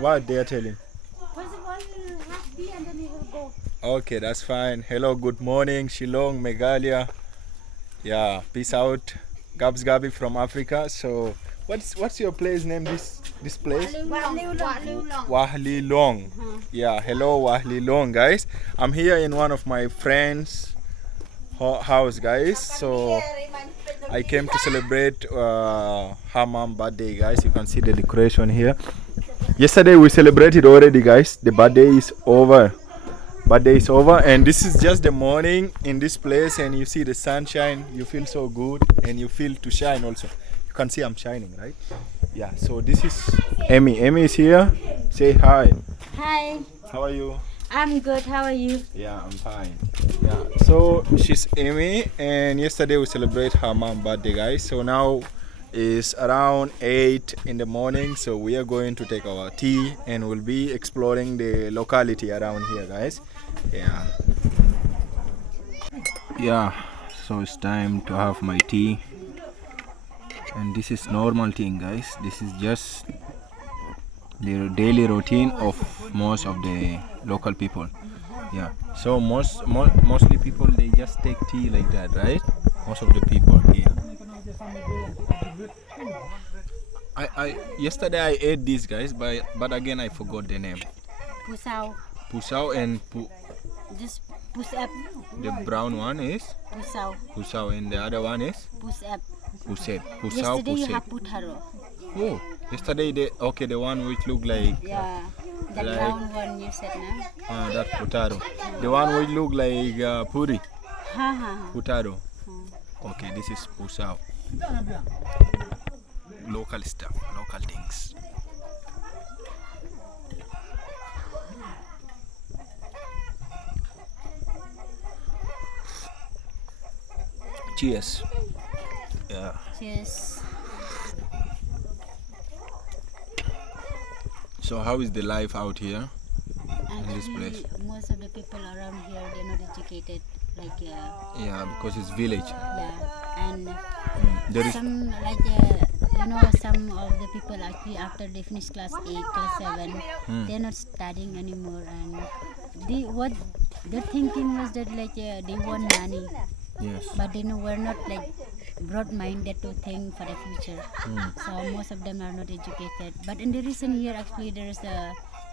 What they are telling? First of all, we'll have tea and then we will go. Okay, that's fine. Hello, good morning, Shillong, Meghalaya. Yeah, peace out. Gabs Gabi from Africa. So, what's your place name? This place? Wahliewlong. Wahliewlong. Yeah, hello Wahliewlong, guys. I'm here in one of my friends' house, guys. So I came to celebrate her mom birthday, guys. You can see the decoration here. Yesterday we celebrated already, guys. The birthday is over. Birthday is over, and this is just the morning in this place, and you see the sunshine. You feel so good, and you feel to shine also. You can see I'm shining, right? Yeah. So this is Amy. Amy is here. Say hi. Hi, How are you? I'm good. How are you? Yeah, I'm fine. Yeah. So she's Amy, and yesterday we celebrate her mom birthday, guys. So now is around 8 in the morning. So we are going to take our tea, and we'll be exploring the locality around here, guys. Yeah. Yeah. So it's time to have my tea, and this is normal thing, guys. This is just the daily routine of most of the local people. Yeah, so mostly people they just take tea like that, right? Most of the people here. I yesterday I ate these guys, but again I forgot the name. Pusao. Pusao and Just push up. the brown one is Pusao. pusao, and the other one is Push up. pusep. Pusao Yesterday you pusep. have putharo. Oh, yesterday the one which look like Yeah. The Like- brown one you said, na? that putaro. The one which look like puri. Ha ha. Putaro. Okay, this is pusao. Local stuff, local things. Cheers. Yeah. Cheers. So how is the life out here? this Actually, place? most of the people around here they're not educated. Like Yeah, because it's village. yeah, and There is some like some of the people actually after they finish class 8 class 7 they're not studying anymore, and what their thinking was that like they want money, yes. but they know we're not like broad minded to think for the future. So most of them are not educated, but in the recent year actually there's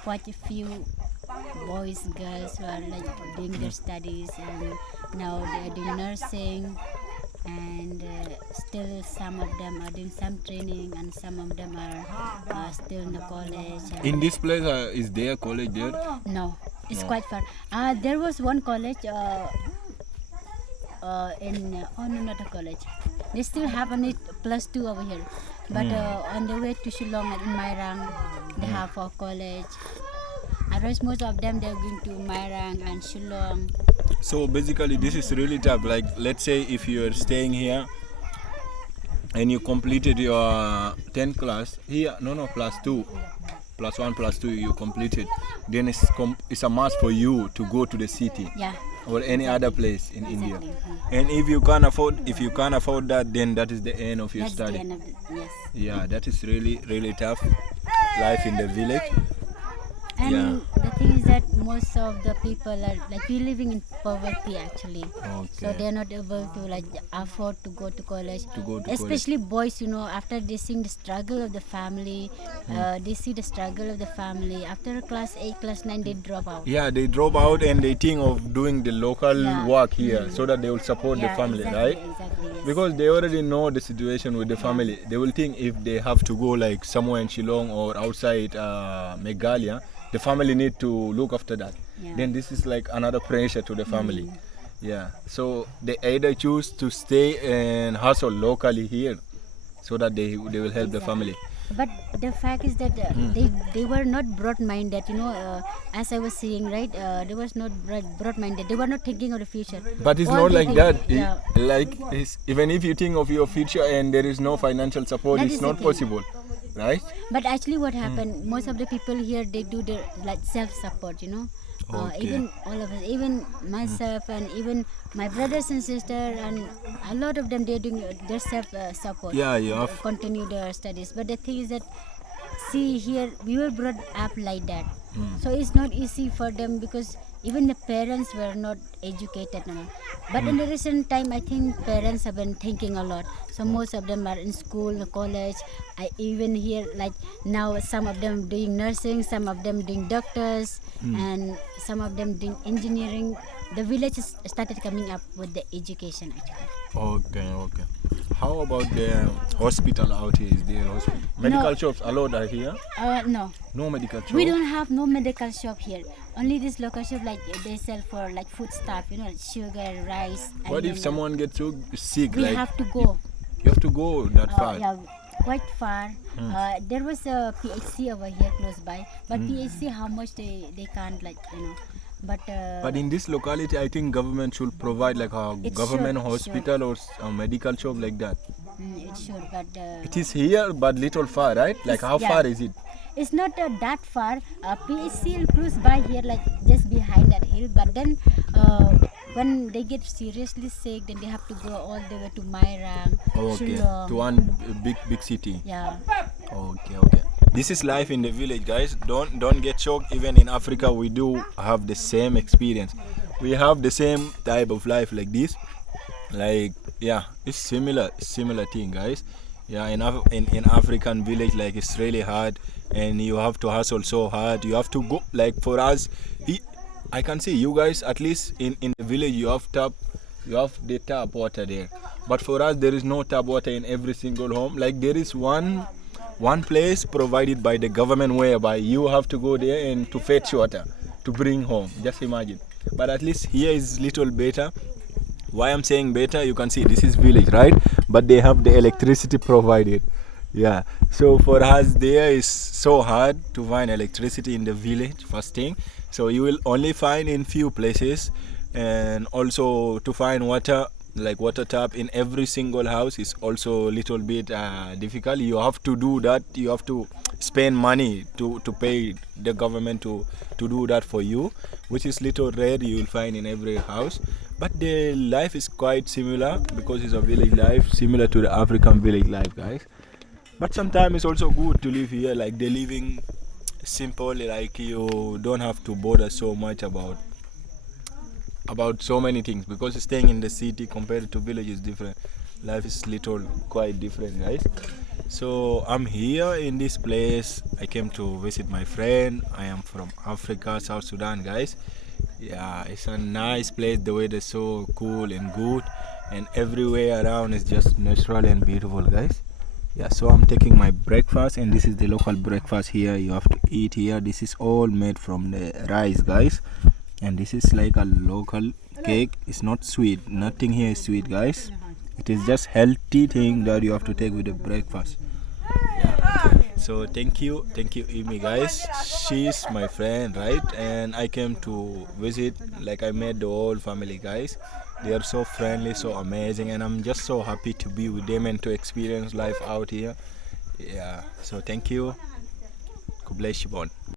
quite a few boys girls who are like doing their studies, and now they're doing nursing, and still some of them are doing some training, and some of them are still in the college. And In this place, is there a college there? no, it's No. quite far. There was one college in oh no, not a college. They still have only +2 over here, but on the way to Shillong and in Mairang, they have a college. Otherwise, most of them they're going to Mairang and Shillong. So basically, this is really tough. Like, let's say if you're staying here and you completed your 10th class here, no, +2, +1, +2, you completed, then it's a must for you to go to the city Yeah. or any other place in India. Exactly. And if you can't afford that, then that is the end of your That's the study. end of it. Yes. Yeah, that is really, really tough. Life in the village. And Yeah. the thing is that most of the people are like we're living in poverty actually. So Okay. they're not able to like afford to go to college. To go to Especially boys, after they see the struggle of the family, they see the struggle of the family. After class 8, class 9, they drop out. Yeah, they drop out and they think of doing the local Yeah. work here so that they will support the Yeah, family, exactly, right? Exactly. Yes. Because they already know the situation with the family. They will think if they have to go like somewhere in Shillong or outside Meghalaya, the family need to look after that. Yeah. Then this is like another pressure to the family. Yeah. So they either choose to stay and hustle locally here so that they will help the family. But the fact is that they were not broad-minded, as I was saying, right? They was not broad-minded. They were not thinking of the future. But it's All not they like think- that. Yeah. Even if you think of your future and there is no financial support, That it's is the not thing. possible, right? But actually, what happened? Most of the people here they do the like self-support, Okay. Even all of us, even myself, and even my brothers and sisters, and a lot of them they're doing their self-support. Yeah, you have. Continue their studies. But the thing is that see here we were brought up like that. So it's not easy for them because even the parents were not educated. But in the recent time, I think parents have been thinking a lot. So most of them are in school, college. I even hear like now some of them doing nursing, some of them doing doctors, and some of them doing engineering. The village is started coming up with the education actually. Okay. How about the hospital out here? Is there a hospital? Medical shops allowed are here? No. No medical shop? We don't have no medical shop here. Only this local shop like they sell for like food stuff, like sugar, rice. What if someone gets so sick? We have to go. You have to go that far? Yeah, quite far. There was a PHC over here close by, but PHC how much they can't But in this locality, I think government should provide like a government hospital or a medical shop like that. It should, but It is here, but little far, right? Like how far is it? It's not that far. PHC close by here, like just behind that hill. But then when they get seriously sick, then they have to go all the way to Mairang, Shillong. To one big city. Yeah. Okay. This is life in the village, guys. Don't get shocked. Even in Africa, we do have the same experience. We have the same type of life like this. Like it's similar thing, guys. In African village, like it's really hard, and you have to hustle so hard. You have to go. Like for us, I can see you guys at least in the village you have the tap water there. But for us, there is no tap water in every single home. Like there is one place provided by the government whereby you have to go there and to fetch water to bring home. Just imagine. But at least here is little better. Why I'm saying better, you can see this is village, right? But they have the electricity provided. Yeah. So for us there is so hard to find electricity in the village, first thing. So you will only find in few places, and also to find water, like water tap in every single house is also a little bit difficult. You have to do that. You have to spend money to pay the government to do that for you, which is little rare you will find in every house. But the life is quite similar because it's a village life, similar to the African village life, guys. But sometimes it's also good to live here, like the living simple, like you don't have to bother so much about so many things, because staying in the city compared to village is different. Life is quite different, guys. So I'm here in this place. I came to visit my friend. I am from Africa, South Sudan, guys. Yeah, it's a nice place. The weather is so cool and good, and everywhere around is just natural and beautiful, guys. Yeah, so I'm taking my breakfast, and this is the local breakfast here. You have to eat here. This is all made from the rice, guys. And this is like a local cake. It's not sweet. Nothing here is sweet, guys. It is just healthy thing that you have to take with the breakfast. Yeah. So thank you Amy, guys. She's my friend, right? And I came to visit. Like I met the whole family, guys. They are so friendly, so amazing, and I'm just so happy to be with them and to experience life out here. Yeah. So thank you. God bless you, Bon.